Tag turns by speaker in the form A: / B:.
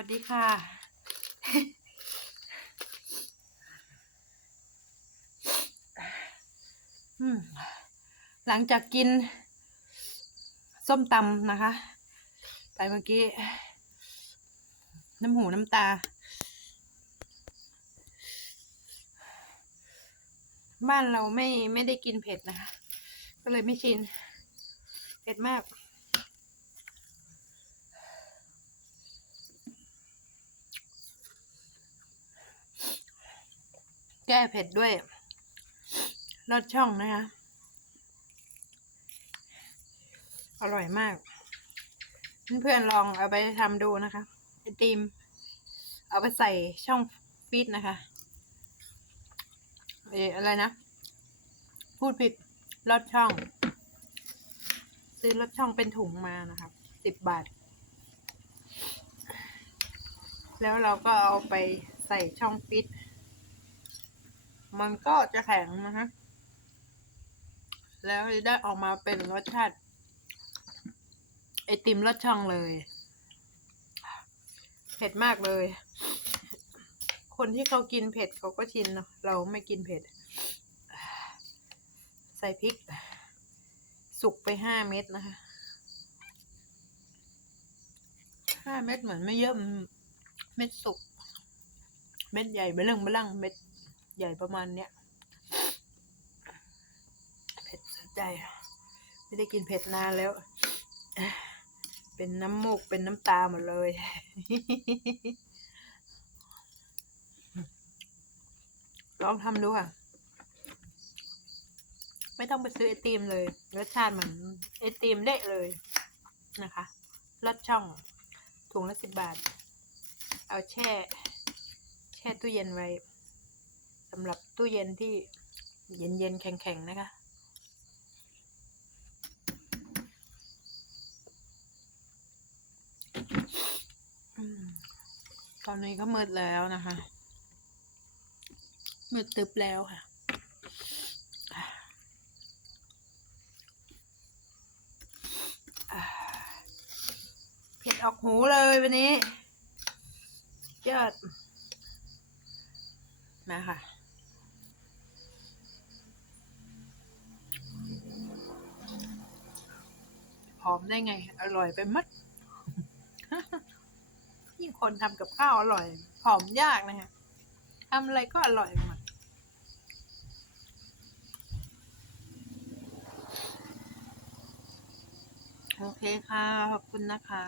A: วัสดีค่ะ หลังจากกิน ส้มตำนะคะ ไปเมื่อกี้ น้ำหูน้ำตา บ้านเราไม่ไม่ได้กินเผ็ดนะคะ ก็เลยไม่ชิน เผ็ดมาก แก้เผ็ดด้วยรสช่องนะคะ อร่อยมาก เพื่อนๆลองเอาไปทำดูนะคะไอติม เอาไปใส่ช่องฟีดนะคะ เอออะไรนะ พูดผิดลอดช่อง ซื้อลอดช่องเป็นถุงมานะครับสิบบาท แล้วเราก็เอาไปใส่ช่องฟิต มันก็จะแข็งนะคะแล้วได้ออกมาเป็นรสชาติ ไอติมรสช่องเลย เผ็ดมากเลย คนที่เขากินเผ็ดเขาก็ชินเนาะเราไม่กินเผ็ด ใส่พริก สุกไปห้าเม็ดนะคะห้าเม็ดเหมือนไม่เยอะมันเม็ดสุก เม็ดใหญ่เบลังเบลังเม็ด ใหญ่ประมาณเนี้ยเผ็ดสะใจ ไม่ได้กินเผ็ดนานแล้ว เป็นน้ำมูกเป็นน้ำตาหมดเลยลองทำดูค่ะ ไม่ต้องไปซื้อไอติมเลยรสชาติเหมือนไอติมเละเลยนะคะรสช่องถุงละสิบบาท เอาแช่ แช่ตู้เย็นไว้ำหรับตู้เย็นที่เย็นเย็นๆแข็งๆนะคะอตอนนี้ก็มืดแล้วนะคะ มืดตึบแล้วค่ะเผ็ดออกหูเลยวันนี้ยอดมาค่ะ อมได้ไง อร่อยไปมัดยิ่คนทำกับข้าวอร่อยหอมยากนะฮะทำอะไรก็อร่อยหมดโอเคค่ะ ขอบคุณนะคะ